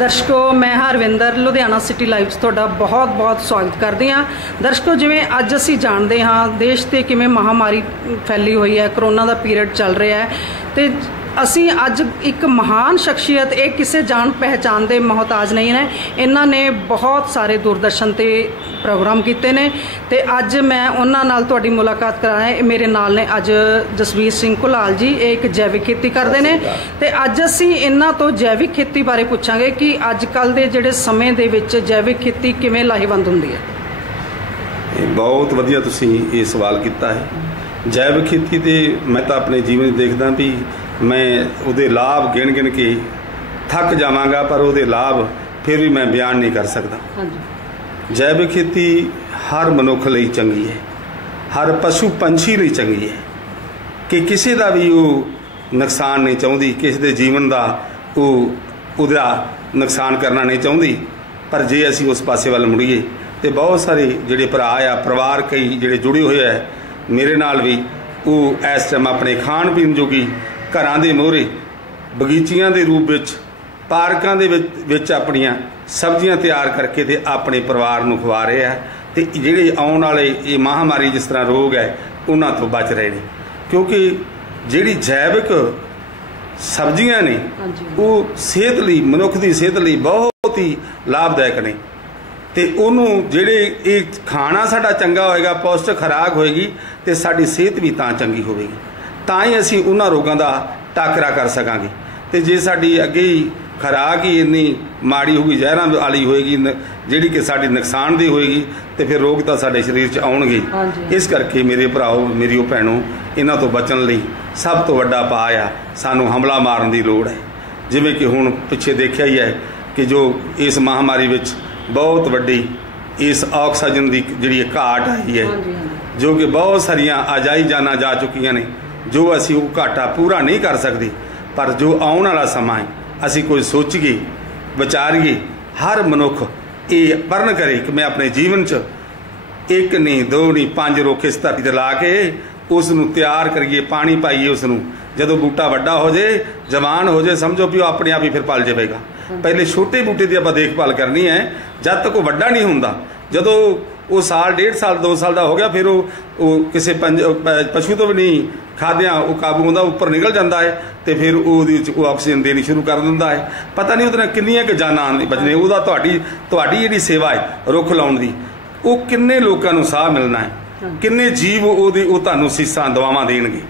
ਦਰਸ਼ਕੋ, ਮੈਂ Harvinder Ludhiana city live 'ਚ ਤੁਹਾਡਾ ਬਹੁਤ ਸਵਾਗਤ ਕਰਦੀ ਹਾਂ। ਦਰਸ਼ਕੋ, ਜਿਵੇਂ ਅੱਜ ਅਸੀਂ ਜਾਣਦੇ ਹਾਂ ਦੇਸ਼ 'ਤੇ ਕਿਵੇਂ ਮਹਾਮਾਰੀ ਫੈਲੀ ਹੋਈ ਹੈ, ਕਰੋਨਾ ਦਾ ਪੀਰੀਅਡ ਚੱਲ ਰਿਹਾ ਹੈ, ਤੇ ਅਸੀਂ ਅੱਜ ਇੱਕ ਮਹਾਨ ਸ਼ਖਸੀਅਤ, ਇਹ ਕਿਸੇ ਜਾਣ ਪਹਿਚਾਣ ਦੇ ਮੁਹਤਾਜ ਨਹੀਂ ਨੇ, ਇਹਨਾਂ ਨੇ ਬਹੁਤ ਸਾਰੇ ਦੂਰਦਰਸ਼ਨ 'ਤੇ ਪ੍ਰੋਗਰਾਮ ਕੀਤੇ ਨੇ, ਤੇ ਅੱਜ ਮੈਂ ਉਹਨਾਂ ਨਾਲ ਤੁਹਾਡੀ ਮੁਲਾਕਾਤ ਕਰਾਇਆ। ਮੇਰੇ ਨਾਲ ਨੇ ਅੱਜ ਜਸਵੀਰ ਸਿੰਘ ਘੁਲਾਲ ਜੀ, ਇਹ ਇੱਕ ਜੈਵਿਕ ਖੇਤੀ ਕਰਦੇ ਨੇ, ਤੇ ਅੱਜ ਅਸੀਂ ਇਹਨਾਂ ਤੋਂ ਜੈਵਿਕ ਖੇਤੀ ਬਾਰੇ ਪੁੱਛਾਂਗੇ ਕਿ ਅੱਜ ਕੱਲ੍ਹ ਦੇ ਜਿਹੜੇ ਸਮੇਂ ਦੇ ਵਿੱਚ ਜੈਵਿਕ ਖੇਤੀ ਕਿਵੇਂ ਲਾਹੇਵੰਦ ਹੁੰਦੀ ਹੈ। ਬਹੁਤ ਵਧੀਆ ਤੁਸੀਂ ਇਹ ਸਵਾਲ ਕੀਤਾ ਹੈ। ਜੈਵਿਕ ਖੇਤੀ ਤੇ ਮੈਂ ਤਾਂ ਆਪਣੇ ਜੀਵਨ 'ਚ ਦੇਖਦਾ ਵੀ ਮੈਂ ਉਹਦੇ ਲਾਭ ਗਿਣ ਕੇ ਥੱਕ ਜਾਵਾਂਗਾ, ਪਰ ਉਹਦੇ ਲਾਭ ਫਿਰ ਵੀ ਮੈਂ ਬਿਆਨ ਨਹੀਂ ਕਰ ਸਕਦਾ। ਜੈਵਿਕ ਖੇਤੀ ਹਰ ਮਨੁੱਖ ਲਈ ਚੰਗੀ ਹੈ, ਹਰ ਪਸ਼ੂ ਪੰਛੀ ਲਈ ਚੰਗੀ ਹੈ, ਕਿ ਕਿਸੇ ਦਾ ਵੀ ਉਹ ਨੁਕਸਾਨ ਨਹੀਂ ਚਾਹੁੰਦੀ, ਕਿਸੇ ਦੇ ਜੀਵਨ ਦਾ ਉਹਦਾ ਨੁਕਸਾਨ ਕਰਨਾ ਨਹੀਂ ਚਾਹੁੰਦੀ। ਪਰ ਜੇ ਅਸੀਂ ਉਸ ਪਾਸੇ ਵੱਲ ਮੁੜੀਏ ਤੇ ਬਹੁਤ ਸਾਰੇ ਜਿਹੜੇ ਭਰਾ ਆ, ਪਰਿਵਾਰ ਕਈ ਜਿਹੜੇ ਜੁੜੇ ਹੋਏ ਆ ਮੇਰੇ ਨਾਲ ਵੀ, ਉਹ ਇਸ ਟਾਈਮ ਆਪਣੇ ਖਾਣ ਪੀਣ ਜੋਗੀ ਘਰਾਂ ਦੇ ਮੂਹਰੇ ਬਗੀਚੀਆਂ ਦੇ ਰੂਪ ਵਿੱਚ, ਪਾਰਕਾਂ ਦੇ ਵਿੱਚ ਆਪਣੀਆਂ ਸਬਜ਼ੀਆਂ ਤਿਆਰ ਕਰਕੇ ਤੇ ਆਪਣੇ ਪਰਿਵਾਰ ਨੂੰ ਖਵਾ ਰਹੇ ਆ, ਤੇ ਜਿਹੜੇ ਆਉਣ ਵਾਲੇ ਇਹ ਮਹਾਮਾਰੀ ਜਿਸ ਤਰ੍ਹਾਂ ਰੋਗ ਹੈ ਉਹਨਾਂ ਤੋਂ ਬਚ ਰਹੇ ਨੇ। ਕਿਉਂਕਿ ਜਿਹੜੀ ਜੈਵਿਕ ਸਬਜ਼ੀਆਂ ਨੇ ਉਹ ਸਿਹਤ ਲਈ, ਮਨੁੱਖ ਦੀ ਸਿਹਤ ਲਈ ਬਹੁਤ ਹੀ ਲਾਭਦਾਇਕ ਨੇ, ਤੇ ਉਹਨੂੰ ਜਿਹੜੇ ਇਹ ਖਾਣਾ ਸਾਡਾ ਚੰਗਾ ਹੋਏਗਾ, ਪੌਸ਼ਟਿਕ ਖੁਰਾਕ ਹੋਏਗੀ, ਤੇ ਸਾਡੀ ਸਿਹਤ ਵੀ ਤਾਂ ਚੰਗੀ ਹੋਵੇਗੀ, ਤਾਂ ਹੀ ਅਸੀਂ ਉਹਨਾਂ ਰੋਗਾਂ ਦਾ ਟਾਕਰਾ ਕਰ ਸਕਾਂਗੇ। ਤੇ ਜੇ ਸਾਡੀ ਅੱਗੇ ਹੀ ਖੁਰਾਕ ਹੀ ਇੰਨੀ ਮਾੜੀ ਹੋਊਗੀ, ਜ਼ਹਿਰਾਂ ਵਾਲੀ ਹੋਏਗੀ, ਜਿਹੜੀ ਕਿ ਸਾਡੀ ਨੁਕਸਾਨਦੇਹ ਹੋਏਗੀ, ਤੇ ਫਿਰ ਰੋਗ ਤਾਂ ਸਾਡੇ ਸਰੀਰ 'ਚ ਆਉਣਗੇ। ਇਸ ਕਰਕੇ ਮੇਰੇ ਭਰਾਓ, ਮੇਰੀਓ ਭੈਣੋ, ਇਹਨਾਂ ਤੋਂ ਬਚਣ ਲਈ ਸਭ ਤੋਂ ਵੱਡਾ ਉਪਾਅ ਆ, ਸਾਨੂੰ ਹਮਲਾ ਮਾਰਨ ਦੀ ਲੋੜ ਹੈ। ਜਿਵੇਂ ਕਿ ਹੁਣ ਪਿੱਛੇ ਦੇਖਿਆ ਹੀ ਹੈ ਕਿ ਜੋ ਇਸ ਮਹਾਮਾਰੀ ਵਿੱਚ ਬਹੁਤ ਵੱਡੀ ਇਸ ਆਕਸੀਜਨ ਦੀ ਜਿਹੜੀ ਘਾਟ ਆਈ ਹੈ, ਜੋ ਕਿ ਬਹੁਤ ਸਾਰੀਆਂ ਆਜਾਈ ਜਾਨਾਂ ਜਾ ਚੁੱਕੀਆਂ ਨੇ, ਜੋ ਅਸੀਂ ਉਹ ਘਾਟਾ ਪੂਰਾ ਨਹੀਂ ਕਰ ਸਕਦੇ। ਪਰ ਜੋ ਆਉਣ ਵਾਲਾ ਸਮਾਂ ਹੈ, ਅਸੀਂ ਕੋਈ ਸੋਚੀਏ, ਵਿਚਾਰੀਏ, ਹਰ ਮਨੁੱਖ ਇਹ ਪਰਨ ਕਰੇ ਕਿ ਮੈਂ ਆਪਣੇ ਜੀਵਨ 'ਚ ਇੱਕ ਨਹੀਂ, ਦੋ ਨਹੀਂ, 5 ਰੁੱਖ ਇਸ ਧਰਤੀ 'ਤੇ ਲਾ ਕੇ ਉਸ ਨੂੰ ਤਿਆਰ ਕਰੀਏ, ਪਾਣੀ ਪਾਈਏ ਉਸ ਨੂੰ। ਜਦੋਂ ਬੂਟਾ ਵੱਡਾ ਹੋ ਜਾਏ, ਜਵਾਨ ਹੋ ਜਾਏ, ਸਮਝੋ ਵੀ ਉਹ ਆਪਣੇ ਆਪ ਹੀ ਫਿਰ ਪਲ ਜਾਵੇਗਾ। ਪਹਿਲੇ ਛੋਟੇ ਬੂਟੇ ਦੀ ਆਪਾਂ ਦੇਖਭਾਲ ਕਰਨੀ ਹੈ, ਜਦ ਤੱਕ ਉਹ ਵੱਡਾ ਨਹੀਂ ਹੁੰਦਾ। ਜਦੋਂ ਉਹ ਸਾਲ, 1.5 ਸਾਲ, 2 ਸਾਲ ਦਾ ਹੋ ਗਿਆ, ਫਿਰ ਉਹ ਕਿਸੇ ਪਸ਼ੂ ਤੋਂ ਵੀ ਨਹੀਂ ਖਾਦਿਆਂ ਉਹ ਕਾਬੂ ਹੁੰਦਾ, ਉੱਪਰ ਨਿਕਲ ਜਾਂਦਾ ਹੈ, ਤੇ ਫਿਰ ਉਹਦੇ ਵਿੱਚ ਉਹ ਆਕਸੀਜਨ ਦੇਣੀ ਸ਼ੁਰੂ ਕਰ ਦਿੰਦਾ ਹੈ। ਪਤਾ ਨਹੀਂ ਉਹਦੇ ਨਾਲ ਕਿੰਨੀਆਂ ਕਿ ਜਾਨਾਂ ਬਚਣੇ। ਉਹਦਾ ਤੁਹਾਡੀ ਜਿਹੜੀ ਸੇਵਾ ਹੈ ਰੁੱਖ ਲਾਉਣ ਦੀ, ਉਹ ਕਿੰਨੇ ਲੋਕਾਂ ਨੂੰ ਸਾਹ ਮਿਲਣਾ ਹੈ, ਕਿੰਨੇ ਜੀਵ ਉਹ ਤੁਹਾਨੂੰ ਸੀਸਾਂ ਦੁਆਵਾਂ ਦੇਣਗੇ।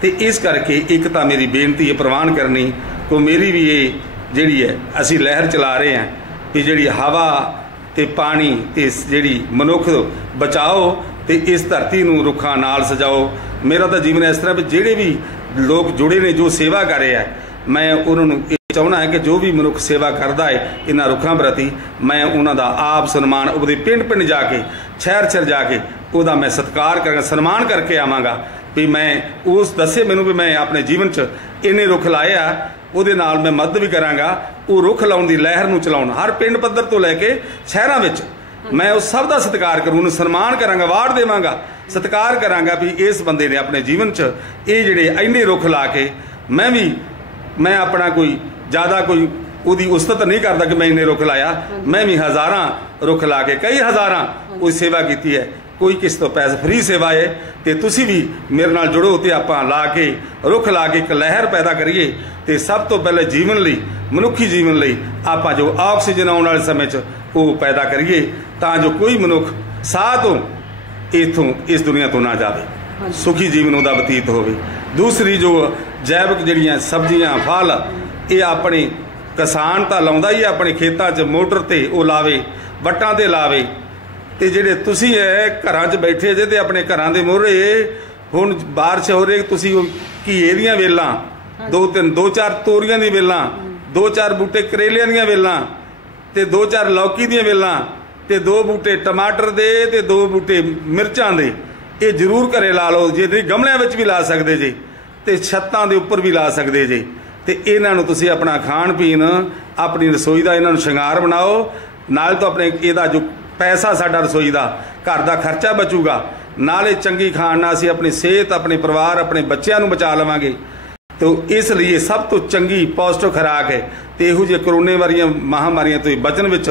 ਤੇ ਇਸ ਕਰਕੇ ਇੱਕ ਤਾਂ ਮੇਰੀ ਬੇਨਤੀ ਹੈ ਪ੍ਰਵਾਨ ਕਰਨੀ, ਕਿ ਮੇਰੀ ਵੀ ਇਹ ਜਿਹੜੀ ਹੈ ਅਸੀਂ ਲਹਿਰ ਚਲਾ ਰਹੇ ਹਾਂ ਕਿ ਜਿਹੜੀ ਹਵਾ ਤੇ ਪਾਣੀ ਤੇ ਜਿਹੜੀ ਮਨੁੱਖ ਬਚਾਓ, ਤੇ ਇਸ ਧਰਤੀ ਨੂੰ ਰੁੱਖਾਂ ਨਾਲ ਸਜਾਓ। ਮੇਰਾ ਤਾਂ ਜੀਵਨ ਇਸ ਤਰ੍ਹਾਂ ਵੀ ਜਿਹੜੇ ਵੀ ਲੋਕ ਜੁੜੇ ਨੇ, ਜੋ ਸੇਵਾ ਕਰ ਰਹੇ ਆ, ਮੈਂ ਉਹਨਾਂ ਨੂੰ ਇਹ ਚਾਹੁੰਦਾ ਹੈ ਕਿ ਜੋ ਵੀ ਮਨੁੱਖ ਸੇਵਾ ਕਰਦਾ ਹੈ ਇਹਨਾਂ ਰੁੱਖਾਂ ਪ੍ਰਤੀ, ਮੈਂ ਉਹਨਾਂ ਦਾ ਆਪ ਸਨਮਾਨ, ਉਹਦੇ ਪਿੰਡ ਜਾ ਕੇ, ਸ਼ਹਿਰ ਜਾ ਕੇ ਉਹਦਾ ਮੈਂ ਸਤਿਕਾਰ ਕਰਾਂਗਾ, ਸਨਮਾਨ ਕਰਕੇ ਆਵਾਂਗਾ ਵੀ ਮੈਂ ਉਸ ਦੱਸੇ ਮੈਨੂੰ ਵੀ ਮੈਂ ਆਪਣੇ ਜੀਵਨ 'ਚ ਇੰਨੇ ਰੁੱਖ ਲਾਏ ਆ, ਉਹਦੇ ਨਾਲ ਮੈਂ ਮਦਦ ਵੀ ਕਰਾਂਗਾ ਉਹ ਰੁੱਖ ਲਾਉਣ ਦੀ ਲਹਿਰ ਨੂੰ ਚਲਾਉਣ। ਹਰ ਪਿੰਡ ਪੱਧਰ ਤੋਂ ਲੈ ਕੇ ਸ਼ਹਿਰਾਂ ਵਿੱਚ ਮੈਂ ਉਸ ਸਭ ਦਾ ਸਤਿਕਾਰ ਕਰੂੰ, ਉਹਨੂੰ ਸਨਮਾਨ ਕਰਾਂਗਾ, ਅਵਾਰਡ ਦੇਵਾਂਗਾ, ਸਤਿਕਾਰ ਕਰਾਂਗਾ ਵੀ ਇਸ ਬੰਦੇ ਨੇ ਆਪਣੇ ਜੀਵਨ 'ਚ ਇਹ ਜਿਹੜੇ ਇੰਨੇ ਰੁੱਖ ਲਾ ਕੇ, ਮੈਂ ਆਪਣਾ ਕੋਈ ਜ਼ਿਆਦਾ ਕੋਈ ਉਹਦੀ ਉਸਤਤ ਨਹੀਂ ਕਰਦਾ ਕਿ ਮੈਂ ਇੰਨੇ ਰੁੱਖ ਲਾਇਆ, ਮੈਂ ਵੀ ਹਜ਼ਾਰਾਂ ਰੁੱਖ ਲਾ ਕੇ, ਕਈ ਹਜ਼ਾਰਾਂ ਉਹ ਸੇਵਾ ਕੀਤੀ ਹੈ। ਕੋਈ ਕਿਸੇ ਤੋਂ ਪੈਸੇ ਫ੍ਰੀ ਸੇਵਾ ਹੈ, ਤੇ ਤੁਸੀਂ ਵੀ ਮੇਰੇ ਨਾਲ ਜੁੜੋ ਤੇ ਆਪਾਂ ਲਾ ਕੇ, ਰੁੱਖ ਲਾ ਕੇ ਇੱਕ ਲਹਿਰ ਪੈਦਾ ਕਰੀਏ। ਤੇ ਸਭ ਤੋਂ ਪਹਿਲੇ ਜੀਵਨ ਲਈ, ਮਨੁੱਖੀ ਜੀਵਨ ਲਈ ਆਪਾਂ ਜੋ ਆਕਸੀਜਨ ਆਉਣ ਵਾਲੇ ਸਮੇਂ 'ਚ ਉਹ ਪੈਦਾ ਕਰੀਏ, ਤਾਂ ਜੋ ਕੋਈ ਮਨੁੱਖ ਸਾਹ ਤੋਂ ਇੱਥੋਂ ਇਸ ਦੁਨੀਆ ਤੋਂ ਨਾ ਜਾਵੇ, ਸੁਖੀ ਜੀਵਨ ਉਹਦਾ ਬਤੀਤ ਹੋਵੇ। ਦੂਸਰੀ ਜੋ ਜੈਵਿਕ ਜਿਹੜੀਆਂ ਸਬਜ਼ੀਆਂ, ਫਲ, ਇਹ ਆਪਣੇ ਕਿਸਾਨ ਤਾਂ ਲਾਉਂਦਾ ਹੀ ਆਪਣੇ ਖੇਤਾਂ 'ਚ, ਮੋਟਰ ਤੇ ਉਹ ਲਾਵੇ, ਵੱਟਾਂ ਤੇ ਲਾਵੇ। ਤੇ ਜਿਹੜੇ ਤੁਸੀਂ ਘਰਾਂ 'ਚ ਬੈਠੇ ਜੇ ਤੇ ਆਪਣੇ ਘਰਾਂ ਦੇ ਮੂਹਰੇ ਹੁਣ ਬਾਰਿਸ਼ ਹੋ ਰਹੀ, ਤੁਸੀਂ ਘੀਏ ਦੀਆਂ ਵੇਲਾਂ, 2-4 ਤੋਰੀਆਂ ਦੀਆਂ ਵੇਲਾਂ, 2-4 ਬੂਟੇ ਕਰੇਲਿਆਂ ਦੀਆਂ ਵੇਲਾਂ, ਤੇ 2-4 ਲੌਕੀ ਦੀਆਂ ਵੇਲਾਂ, ਤੇ 2 ਬੂਟੇ ਟਮਾਟਰ ਦੇ, ਤੇ 2 ਬੂਟੇ ਮਿਰਚਾਂ ਦੇ, ਇਹ ਜ਼ਰੂਰ ਘਰੇ ਲਾ ਲਓ। ਜੇ ਤੁਸੀਂ ਗਮਲਿਆਂ ਵਿੱਚ ਵੀ ਲਾ ਸਕਦੇ ਜੇ, ਤੇ ਛੱਤਾਂ ਦੇ ਉੱਪਰ ਵੀ ਲਾ ਸਕਦੇ ਜੇ, ਤੇ ਇਹਨਾਂ ਨੂੰ ਤੁਸੀਂ ਆਪਣਾ ਖਾਣ ਪੀਣ, ਆਪਣੀ ਰਸੋਈ ਦਾ ਇਹਨਾਂ ਨੂੰ ਸ਼ਿੰਗਾਰ ਬਣਾਓ। ਨਾਲ ਤਾਂ ਆਪਣੇ ਇਹਦਾ ਜੋ ਪੈਸਾ ਸਾਡਾ ਰਸੋਈ ਦਾ ਘਰ ਦਾ ਖਰਚਾ ਬਚੂਗਾ, ਨਾਲੇ ਚੰਗੀ ਖਾਣ ਨਾਲ ਅਸੀਂ ਆਪਣੀ ਸਿਹਤ, ਆਪਣੇ ਪਰਿਵਾਰ, ਆਪਣੇ ਬੱਚਿਆਂ ਨੂੰ ਬਚਾ ਲਵਾਂਗੇ। तो इसलिए सब तो चंगी पौष्टिक खुराक है। तो इहो जिहे करोने वारियां महामारियां तो बचन विच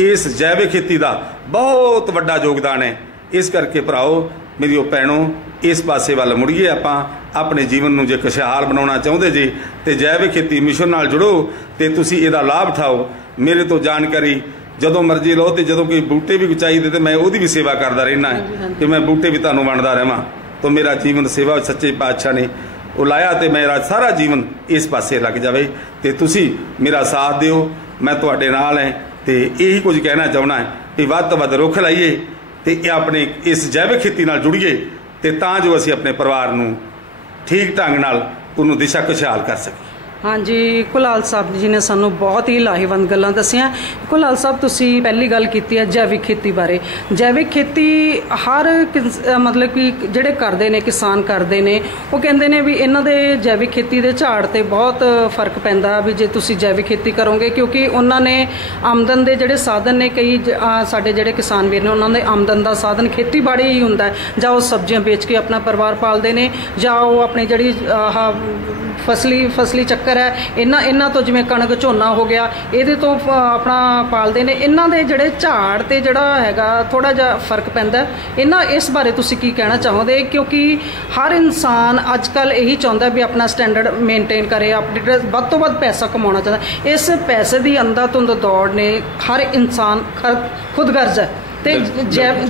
इस जैविक खेती का बहुत वड्डा योगदान है। इस करके भराओ मेरी भैणों इस पासे वाल मुड़िए, आपां अपने जीवन नूं जे खुशहाल बनाउणा चाहुंदे जे ते जैविक खेती मिशन नाल जुड़ो ते तुसीं इहदा लाभ उठाओ। मेरे तो जानकारी जदों मर्जी लो, तो जदों कोई बूटे भी चाहिए तो मैं उहदी भी सेवा करदा रहना है कि मैं बूटे भी तुहानूं वंडदा रहां। तो मेरा जीवन सेवा सच्चे पातशाह ने ਉਹ ਲਾਇਆ ਤੇ ਮੇਰਾ ਸਾਰਾ ਜੀਵਨ ਇਸ ਪਾਸੇ ਲੱਗ ਜਾਵੇ ਤੇ ਤੁਸੀਂ ਮੇਰਾ ਸਾਥ ਦਿਓ। ਮੈਂ ਤੁਹਾਡੇ ਨਾਲ ਹਾਂ ਤੇ ਇਹੀ ਕੁਝ ਕਹਿਣਾ ਚਾਹਣਾ ਹੈ ਕਿ ਵੱਧ ਤੋਂ ਵੱਧ ਰੁੱਖ ਲਾਈਏ ਤੇ ਆਪਣੇ ਇਸ ਜੈਵਿਕ ਖੇਤੀ ਨਾਲ ਜੁੜੀਏ ਤੇ ਤਾਂ ਜੋ ਅਸੀਂ ਆਪਣੇ ਪਰਿਵਾਰ ਨੂੰ ਠੀਕ ਢੰਗ ਨਾਲ ਉਹਨੂੰ ਦਿਸ਼ਾ ਖੁਸ਼ਹਾਲ ਕਰ ਸਕੀਏ। हाँ जी, कुलाल साहब जी ने सानू बहुत ही लाहेवंद गल्लां दसियां। कुलाल साहब तुसी पहली गल कीती है जैविक खेती बारे। जैविक खेती हर मतलब कि जिहड़े करदे ने किसान करदे ने वो कहंदे ने भी इन्हां दे जैविक खेती दे झाड़ ते बहुत फर्क पैंदा भी जे तुसी जैविक खेती करोगे, क्योंकि उन्हां ने आमदन दे जिहड़े साधन ने कई साडे जिहड़े किसान वीर ने उन्हां दे आमदन दा साधन खेतीबाड़ी ही हुंदा है। जां वो सब्जियां बेच के अपना परिवार पालदे ने जां वो अपनी जिहड़ी फसली चक्कर है इन्हां तो जिवें कणक झोना हो गया इहदे तो अपना पालदे ने। इन्हां दे जिहड़े झाड़ ते जिहड़ा हैगा थोड़ा जिहा फर्क पैंदा। इन्हां इस बारे तुसीं की कहना चाहोगे, क्योंकि हर इंसान अजकल यही चाहुंदा भी अपना स्टैंडर्ड मेनटेन करे, अपने वध तो वध पैसा कमाउणा चाहुंदा। इस पैसे की अंधाधुंध दौड़ ने हर इंसान खुदगर्ज है। ते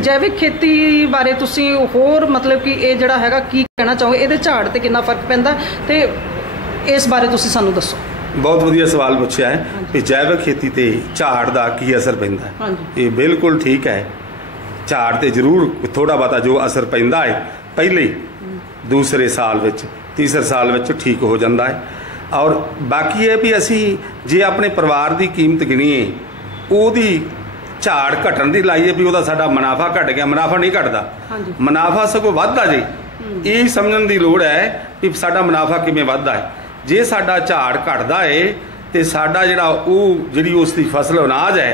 जैविक खेती बारे तुसीं होर मतलब कि ये जिहड़ा हैगा की कहना चाहोगे, इहदे झाड़ ते किन्ना फर्क पैंदा ते इस बारे तुसीं सानू दसो। बहुत वधिया सवाल पूछा है कि जैविक खेती ते झाड़ का की असर पैंदा है। ये बिल्कुल ठीक है, झाड़ ते जरूर थोड़ा बहुता जो असर पैंदा है पहले दूसरे साल विच तीसरे साल विच ठीक हो जाता है। और बाकी है भी असी जे अपने परिवार की कीमत गिणीए उहदी झाड़ घटन की लाइए भी वह साडा मुनाफा घट गया, मुनाफा नहीं घटता, मुनाफा सगों वधदा जी। ये समझण की लोड़ है कि साडा मुनाफा किवें वधदा है। जे साडा झाड़ घटदा है तो साडा जिहड़ा जिहड़ी उसकी फसल अनाज है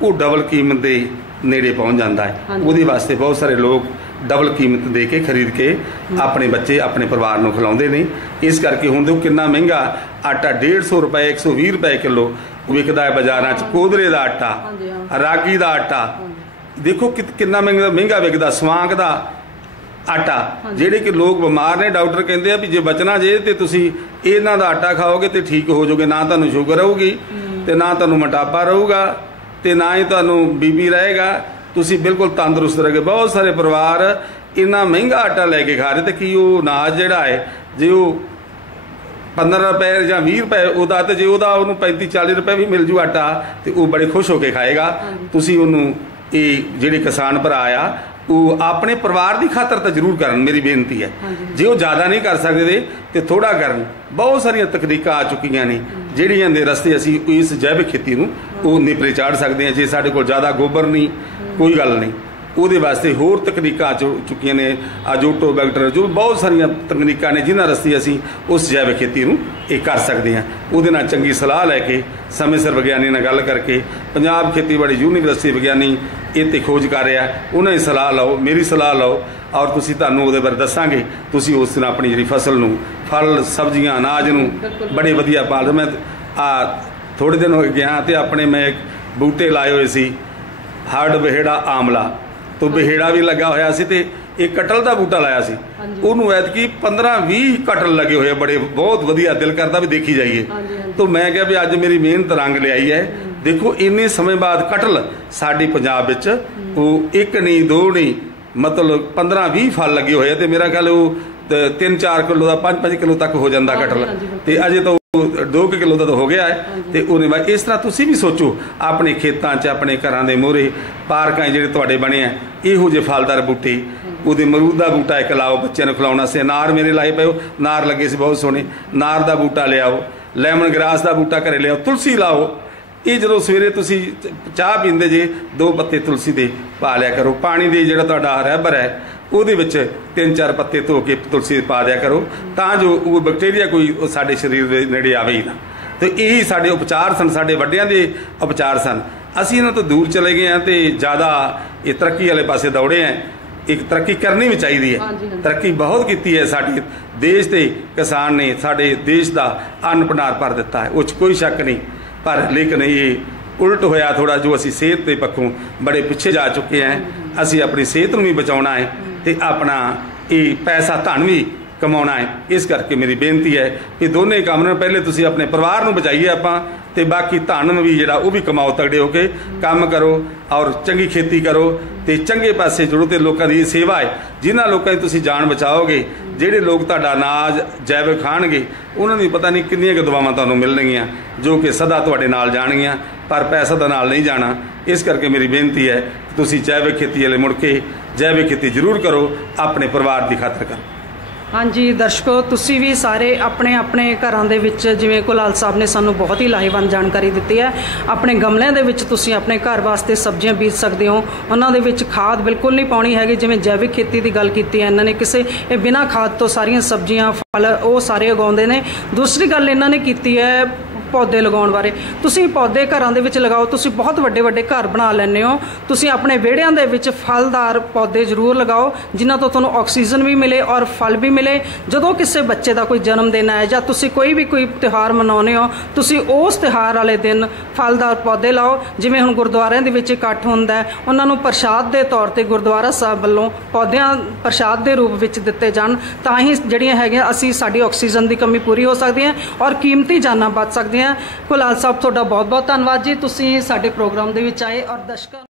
वो डबल कीमत के नेड़े पहुँच जाता है। उहदे वास्ते बहुत सारे लोग डबल कीमत दे के खरीद के अपने बच्चे अपने परिवार को खिलाते हैं। इस करके हुण देखो कितना महंगा आटा 150 रुपए 120 रुपए किलो विकदा है बाजारां च। कोदरे का आटा, रागी का आटा देखो कितना महंगा विकदा। स्वांग का आटा ਜਿਹੜੇ कि लोग बीमार ने डॉक्टर कहते हैं भी जे बचना जे तो तुसी इन्हां दा आटा खाओगे तो ठीक हो जाओगे, ना तुहानूं शुगर रहूगी तो ना तुहानूं मोटापा रहूगा तो ना ही तुहानूं बीपी रहेगा, तुसी बिल्कुल तंदुरुस्त रहोगे। बहुत सारे परिवार इन्ना महंगा आटा लैके खा रहे तो कि वो अनाज जिहड़ा है जे वो 15 रुपए या 20 रुपए उहदा ते जे उहदा उहनूं 35-40 रुपए भी मिल जू आटा तो वो बड़े खुश होकर खाएगा। तुसी उहनूं ये जिहड़े किसान भरा आ वो अपने परिवार की खातर तो जरूर करन, मेरी बेनती है। जे वो ज़्यादा नहीं कर सकते तो थोड़ा करन। बहुत सारिया तकनीकां आ चुकियां ने जिहड़ियां दे रस्ते असी इस जैविक खेती नूं वो निपरे चाढ़ सकते हैं। जे साडे कोल ज़्यादा गोबर नहीं कोई गल नहीं, ਉਹਦੇ वास्ते होर तकनीकां आ चुकियां ने, आजोटो बैक्टर जो बहुत सारिया तकनीकां ने जिन्हां रस्ते असी उस जैविक खेती नूं ਇਹ कर सकते हैं। ਉਹਦੇ ਨਾਲ चंगी सलाह लैके समय सिर विग्यानी नाल गल करके पंजाब खेतीबाड़ी यूनीवर्सिटी विग्यानी ਇਹ ਤੇ खोज कर रहा उन्होंने सलाह लो, मेरी सलाह लो और तुसीं तुहानूं ਉਹਦੇ बारे दसांगे। तुसीं उस दिन अपनी जिहड़ी फसल नूं फल सब्जियां अनाज नूं बड़े वधिया पाल। मैं थोड़े दिन हो गया तो अपने मैं बूटे लाए हुए सी हर्ड बहेड़ा आमला तो बहेड़ा भी लगा होया सी ते एक कटल का बूटा लाया सी उन्होंने ऐतकी 15-20 कटल लगे हुए बड़े बहुत वधिया, दिल करता भी देखी जाइए। तो मैं क्या भी अज मेरी मेहनत रंग लियाई है। देखो इन्ने समय बाद कटल साडी पंजाब विच वो एक नहीं दो नहीं मतलब 15-20 फल लगे हुए तो मेरा ख्याल वो 3-4 किलो का 5-5 किलो तक हो जाता कटल ते अजे तो 2 किलो का तो हो गया है। तो उन्हें इस तरह तुसी भी सोचो अपने खेतों च अपने घरों के मोहरे पार्क जिहड़े तुहाडे बने हैं इहो जे फलदार बूटे ਉਹਦੇ मरूद का बूटा एक लाओ बच्चों को खिलाने से। नार मेरे लाए पे नार लगे से बहुत सोहने, नार का बूटा लियाओ, लैमन ग्रास का बूटा घरे लियाओ, तुलसी लाओ। ये जो सवेरे तुसी चाह पींदे जे 2 पत्ते तुलसी दे पा लिया करो, पानी दे जिहड़ा तुहाडा रहबर है ਉਹਦੇ ਵਿੱਚ 3-4 पत्ते धो के तुलसी पा दिया करो ਤਾਂ जो वो बैक्टीरिया कोई साडे शरीर ਦੇ ਨੇੜੇ ਆਵੇ ਹੀ ਨਾ। तो यही साडे उपचार सन, साडे ਵੱਡਿਆਂ ਦੇ उपचार सन। ਅਸੀਂ ਇਹਨਾਂ ਤੋਂ दूर चले गए हैं तो ज़्यादा ये तरक्की वाले पासे दौड़े हैं। एक तरक्की करनी भी चाहिए है, तरक्की बहुत की है साड़ी देश के किसान ने साडे देश का अन्न भंडार भर दिता है, उस कोई शक नहीं। पर लेकिन ये उल्ट होया थोड़ा, जो असी सेहत के पक्षों बड़े पिछे जा चुके हैं। असी अपनी सेहत नूं भी बचाउणा है ते अपना ये पैसा धन भी कमाउणा है। इस करके मेरी बेनती है कि दोनों काम ने, पहले तुसी अपने परिवार नूं बचाइए आपां, ते बाकी धन भी जिहड़ा वो भी कमाओ, तगड़े होके काम करो और चंगी खेती करो ते चंगे पासे जुड़ो। ते लोगों की सेवा है, जिन्हां लोगों की तुसी जान बचाओगे, जिहड़े लोग तुहाडा अनाज जैविक खाणगे, उन्हां दी पता नहीं किन्नियां क दुआवां तुहानूं मिलणगीਆਂ जो कि सदा तुहाडे नाल जाणगीਆਂ, पर पैसा तो नाल नहीं जाना। इस करके मेरी बेनती है कि तुसी जैविक खेती वाले मुड़ के जैविक खेती जरूर करो, अपने परिवार की खातर करो। हाँ जी दर्शकों, तुसी भी सारे अपने अपने घरों दे विच, जिवें कुलाल साहब ने सानू बहुत ही लाहेवंद जानकारी दी है, अपने गमलिਆਂ ਦੇ ਵਿੱਚ ਤੁਸੀਂ ਆਪਣੇ ਘਰ ਵਾਸਤੇ ਸਬਜ਼ੀਆਂ ਬੀਜ ਸਕਦੇ ਹੋ। ਉਹਨਾਂ ਦੇ ਵਿੱਚ ਖਾਦ ਬਿਲਕੁਲ ਨਹੀਂ ਪਾਉਣੀ ਹੈਗੀ। ਜਿਵੇਂ ਜੈਵਿਕ ਖੇਤੀ ਦੀ ਗੱਲ ਕੀਤੀ ਹੈ ਇਹਨਾਂ ਨੇ, ਕਿਸੇ ਇਹ ਬਿਨਾਂ ਖਾਦ ਤੋਂ ਸਾਰੀਆਂ ਸਬਜ਼ੀਆਂ ਫਲ ਉਹ ਸਾਰੇ ਉਗਾਉਂਦੇ ਨੇ। ਦੂਸਰੀ ਗੱਲ ਇਹਨਾਂ ਨੇ ਕੀਤੀ ਹੈ पौधे लगाउण बारे। तुसीं पौधे घरां दे विच लगाओ, तुसीं बहुत वड्डे वड्डे घर बना लैंदे हो, तुसीं अपने विहड़ियां दे विच फलदार पौधे जरूर लगाओ, जिन्हां तो तुहानूं ऑक्सीजन भी मिले और फल भी मिले। जदों किसी बच्चे का कोई जन्म दिन है जां तुसीं कोई भी कोई त्यौहार मनाउने हो, तुसीं उस त्यौहार वाले दिन फलदार पौधे लाओ। जिवें हुण गुरुद्वारिਆਂ ਦੇ ਵਿੱਚ इकट्ठ ਹੁੰਦਾ है, उन्हां नूं प्रसाद के तौर ते गुरुद्वारा साहब ਵੱਲੋਂ पौधਿਆਂ प्रसाद के रूप ਵਿੱਚ ਦਿੱਤੇ ਜਾਣ, ਤਾਂ ਹੀ ਜਿਹੜੀਆਂ ਹੈਗੀਆਂ ਅਸੀਂ ਸਾਡੀ ऑक्सीजन की कमी पूरी हो सकती है और कीमती जानां बच सकਦੀਆਂ। कुलाल साहब तुहाडा बहुत बहुत धन्नवाद जी, तुसीं साडे प्रोग्राम दे विच आए और दर्शकों